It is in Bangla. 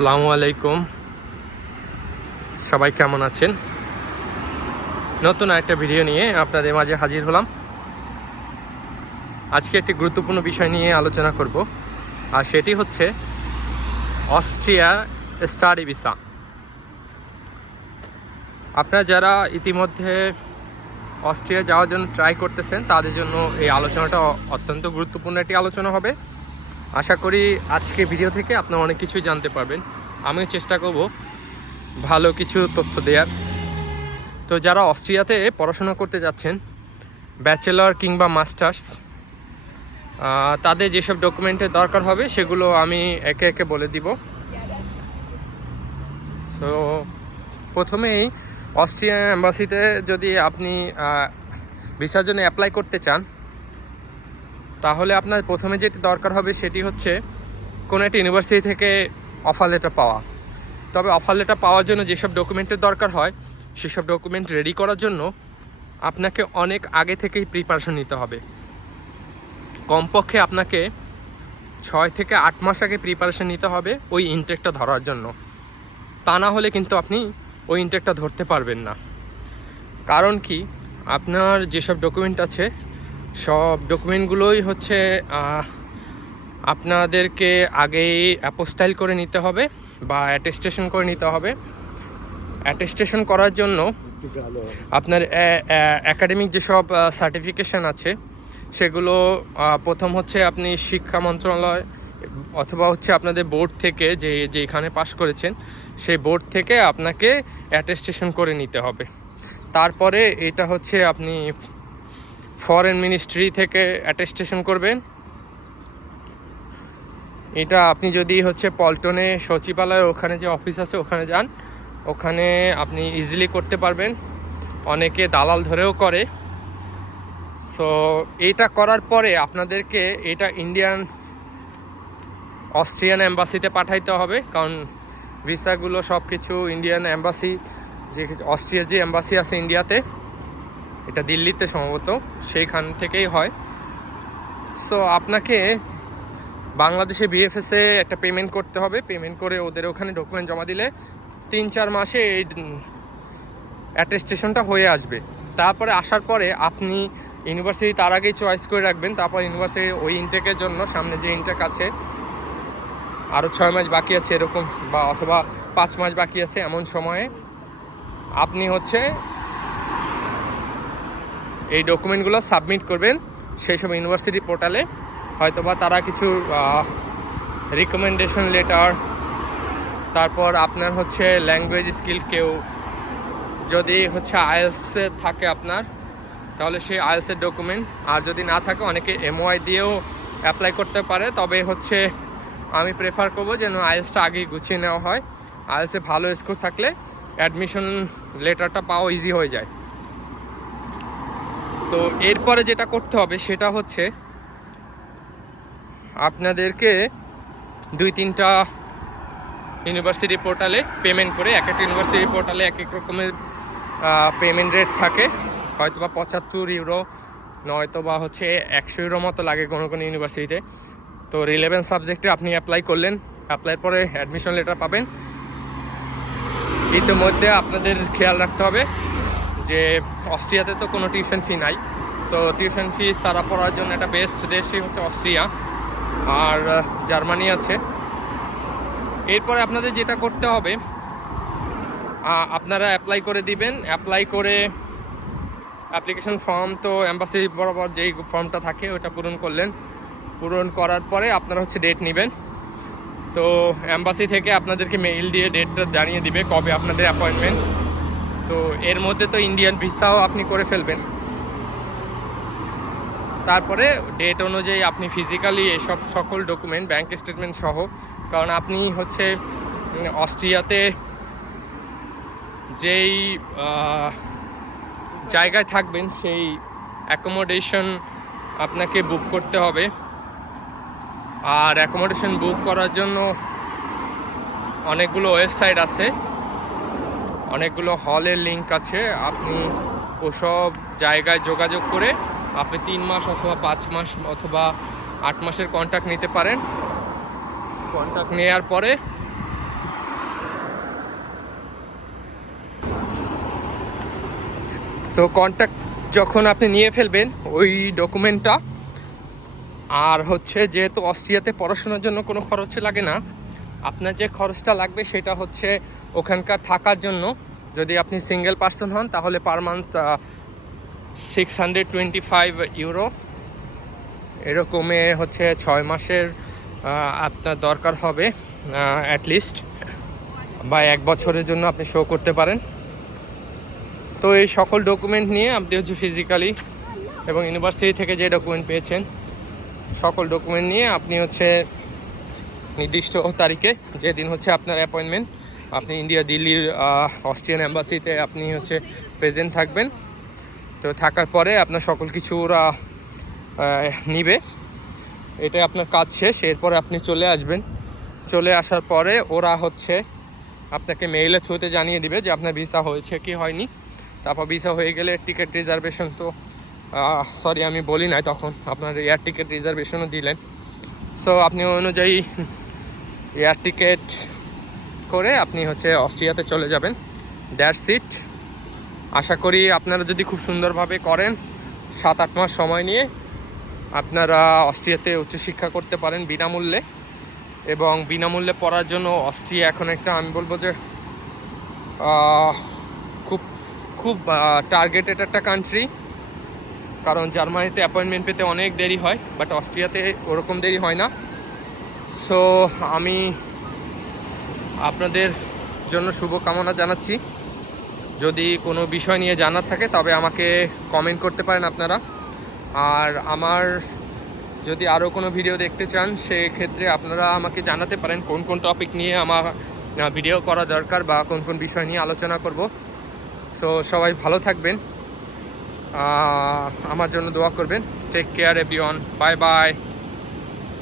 আসসালামু আলাইকুম, সবাই কেমন আছেন? নতুন একটা ভিডিও নিয়ে আপনাদের মাঝে হাজির হলাম। আজকে একটি গুরুত্বপূর্ণ বিষয় নিয়ে আলোচনা করব, আর সেটি হচ্ছে অস্ট্রিয়া স্টাডি ভিসা। আপনারা যারা ইতিমধ্যে অস্ট্রিয়া যাওয়ার জন্য ট্রাই করতেছেন তাদের জন্য এই আলোচনাটা অত্যন্ত গুরুত্বপূর্ণ একটি আলোচনা হবে। আশা করি আজকে ভিডিও থেকে আপনারা অনেক কিছুই জানতে পারবেন। আমিও চেষ্টা করব ভালো কিছু তথ্য দেওয়ার। তো যারা অস্ট্রিয়াতে পড়াশোনা করতে যাচ্ছেন, ব্যাচেলর কিংবা মাস্টার্স, তাদের যেসব ডকুমেন্টের দরকার হবে সেগুলো আমি একে একে বলে দিব। তো প্রথমেই অস্ট্রিয়া এম্বাসিতে যদি আপনি ভিসার জন্য অ্যাপ্লাই করতে চান, তাহলে আপনার প্রথমে যেটি দরকার হবে সেটি হচ্ছে কোনো একটা ইউনিভার্সিটি থেকে অফার লেটার পাওয়া। তবে অফার লেটার পাওয়ার জন্য যেসব ডকুমেন্টের দরকার হয় সেসব ডকুমেন্ট রেডি করার জন্য আপনাকে অনেক আগে থেকেই প্রিপারেশন নিতে হবে। কমপক্ষে আপনাকে 6 থেকে 8 মাস আগে প্রিপারেশন নিতে হবে ওই ইনটেকটা ধরার জন্য। তা না হলে কিন্তু আপনি ওই ইনটেকটা ধরতে পারবেন না। কারণ কি, আপনার যেসব ডকুমেন্ট আছে সব ডকুমেন্টগুলোই হচ্ছে আপনাদেরকে আগেই অ্যাপোস্টাইল করে নিতে হবে বা অ্যাটেস্টেশন করে নিতে হবে। অ্যাটেস্টেশন করার জন্য আপনার একাডেমিক যেসব সার্টিফিকেশান আছে সেগুলো প্রথম হচ্ছে আপনি শিক্ষা মন্ত্রণালয় অথবা হচ্ছে আপনাদের বোর্ড থেকে যেখানে পাশ করেছেন সেই বোর্ড থেকে আপনাকে অ্যাটেস্টেশন করে নিতে হবে। তারপরে এটা হচ্ছে আপনি ফরেন মিনিস্ট্রি থেকে অ্যাটেস্টেশন করবেন। এটা আপনি যদি হচ্ছে পল্টনে সচিবালয় ওখানে যে অফিস আছে ওখানে যান, ওখানে আপনি ইজিলি করতে পারবেন। অনেকে দালাল ধরেও করে। সো এইটা করার পরে আপনাদেরকে এটা অস্ট্রিয়ান এম্বাসিতে পাঠাইতে হবে, কারণ ভিসাগুলো সব কিছু ইন্ডিয়ান এম্বাসি, যে অস্ট্রিয়ার যে এম্বাসি আছে ইন্ডিয়াতে, এটা দিল্লিতে সম্ভবত, সেইখান থেকেই হয়। সো আপনাকে বাংলাদেশে বিএফএসে একটা পেমেন্ট করতে হবে। পেমেন্ট করে ওদের ওখানে ডকুমেন্ট জমা দিলে 3-4 মাসে এই অ্যাটেস্টেশনটা হয়ে আসবে। তারপরে আসার পরে আপনি ইউনিভার্সিটি তার আগেই চয়েস করে রাখবেন। তারপর ইউনিভার্সিটি ওই ইনটেকের জন্য সামনে যে ইনটেক আছে আরও 6 মাস বাকি আছে এরকম, বা অথবা 5 মাস বাকি আছে, এমন সময়ে আপনি হচ্ছে এই ডকুমেন্টগুলো সাবমিট করবেন সেই সব ইউনিভার্সিটি পোর্টালে। হয়তোবা তারা কিছু রিকমেন্ডেশন লেটার, তারপর আপনার হচ্ছে ল্যাঙ্গুয়েজ স্কিল, কেউ যদি হচ্ছে আইএলসে থাকে আপনার, তাহলে সেই আইএলসের ডকুমেন্ট, আর যদি না থাকে অনেকে এমওআই দিয়েও অ্যাপ্লাই করতে পারে। তবে হচ্ছে আমি প্রেফার করবো যেন আইএলসটা আগেই গুছিয়ে নেওয়া হয়। আইএলসে ভালো স্কোর থাকলে অ্যাডমিশন লেটারটা পাওয়া ইজি হয়ে যায়। তো এরপরে যেটা করতে হবে সেটা হচ্ছে আপনাদেরকে 2-3টা ইউনিভার্সিটি পোর্টালে পেমেন্ট করে, এক একটা ইউনিভার্সিটি পোর্টালে এক এক রকমের পেমেন্ট রেট থাকে। হয়তো বা 75 ইউরো, নয়তো বা হচ্ছে 100 ইউরো মতো লাগে কোনো কোনো ইউনিভার্সিটিতে। তো রিলেভেন্ট সাবজেক্টে আপনি অ্যাপ্লাই করলেন, অ্যাপ্লাইয়ের পরে অ্যাডমিশন লেটার পাবেন। ইতিমধ্যে আপনাদের খেয়াল রাখতে হবে যে অস্ট্রিয়াতে তো কোনো টিউশন ফি নাই। সো টিউশন ফি ছাড়া পড়ার জন্য একটা বেস্ট দেশই হচ্ছে অস্ট্রিয়া, আর জার্মানি আছে। এরপরে আপনাদের যেটা করতে হবে, আপনারা অ্যাপ্লাই করে দিবেন। অ্যাপ্লাই করে অ্যাপ্লিকেশন ফর্ম তো এম্বাসি বরাবর যেই ফর্মটা থাকে ওটা পূরণ করলেন। পূরণ করার পরে আপনারা হচ্ছে ডেট নেবেন। তো এম্বাসি থেকে আপনাদেরকে মেইল দিয়ে ডেটটা জানিয়ে দিবে কবে আপনাদের অ্যাপয়েন্টমেন্ট। তো এর মধ্যে তো ইন্ডিয়ান ভিসাও আপনি করে ফেলবেন। তারপরে ডেট অনুযায়ী আপনি ফিজিক্যালি এসব সকল ডকুমেন্ট, ব্যাংক স্টেটমেন্ট সহ, কারণ আপনি হচ্ছে অস্ট্রিয়াতে যেই জায়গায় থাকবেন সেই অ্যাকোমোডেশন আপনাকে বুক করতে হবে। আর অ্যাকোমোডেশন বুক করার জন্য অনেকগুলো ওয়েবসাইট আছে, অনেকগুলো হলের লিঙ্ক আছে। আপনি ওসব জায়গায় যোগাযোগ করে আপনি 3 মাস অথবা 5 মাস অথবা 8 মাসের কন্ট্রাক্ট নিতে পারেন। কন্ট্রাক্ট নেওয়ার পরে তো কন্ট্যাক্ট যখন আপনি নিয়ে ফেলবেন ওই ডকুমেন্টটা, আর হচ্ছে যেহেতু অস্ট্রিয়াতে পড়াশোনার জন্য কোনো খরচ লাগে না, আপনার যে খরচটা লাগবে সেটা হচ্ছে ওখানকার থাকার জন্য। যদি আপনি সিঙ্গেল পার্সন হন তাহলে পার মান্থ 625 ইউরো, এরকমে হচ্ছে 6 মাসের আপনার দরকার হবে অ্যাটলিস্ট, বা 1 বছরের জন্য আপনি শো করতে পারেন। তো এই সকল ডকুমেন্ট নিয়ে আপনি হচ্ছে ফিজিক্যালি এবং ইউনিভার্সিটি থেকে যে ডকুমেন্ট পেয়েছেন সকল ডকুমেন্ট নিয়ে আপনি হচ্ছে নির্দিষ্ট তারিখে, যেদিন হচ্ছে আপনার অ্যাপয়েন্টমেন্ট, আপনি দিল্লির অস্ট্রিয়ান অ্যাম্বাসিতে আপনি হচ্ছে প্রেজেন্ট থাকবেন। তো থাকার পরে আপনার সকল কিছু ওরা নিবে, এটা আপনার কাজ শেষ। এরপরে আপনি চলে আসবেন, চলে আসার পরে ওরা হচ্ছে আপনাকে মেইলের থ্রুতে জানিয়ে দিবে যে আপনার ভিসা হয়েছে কি হয়নি। তারপর ভিসা হয়ে গেলে টিকিট রিজার্ভেশন, তো সরি আমি বলি নাই, তখন আপনার এয়ার টিকিট রিজার্ভেশনও দিলেন। সো আপনি অনুযায়ী এয়ার টিকিট করে আপনি হচ্ছে অস্ট্রিয়াতে চলে যাবেন। That's it. আশা করি আপনারা যদি খুব সুন্দরভাবে করেন 7-8 মাস সময় নিয়ে আপনারা অস্ট্রিয়াতে উচ্চশিক্ষা করতে পারেন বিনামূল্যে। এবং বিনামূল্যে পড়ার জন্য অস্ট্রিয়া এখন একটা, আমি বলবো যে খুব খুব টার্গেটেড একটা কান্ট্রি। কারণ জার্মানিতে অ্যাপয়েন্টমেন্ট পেতে অনেক দেরি হয়, বাট অস্ট্রিয়াতে ওরকম দেরি হয় না। সো আমি আপনাদের জন্য শুভকামনা জানাচ্ছি। যদি কোনো বিষয় নিয়ে জানার থাকে তবে আমাকে কমেন্ট করতে পারেন আপনারা। আর আমার যদি আরও কোনো ভিডিও দেখতে চান সেক্ষেত্রে আপনারা আমাকে জানাতে পারেন কোন কোন টপিক নিয়ে আমার ভিডিও করা দরকার বা কোন কোন বিষয় নিয়ে আলোচনা করব। সো সবাই ভালো থাকবেন, আমার জন্য দোয়া করবেন। Take care everyone, bye by.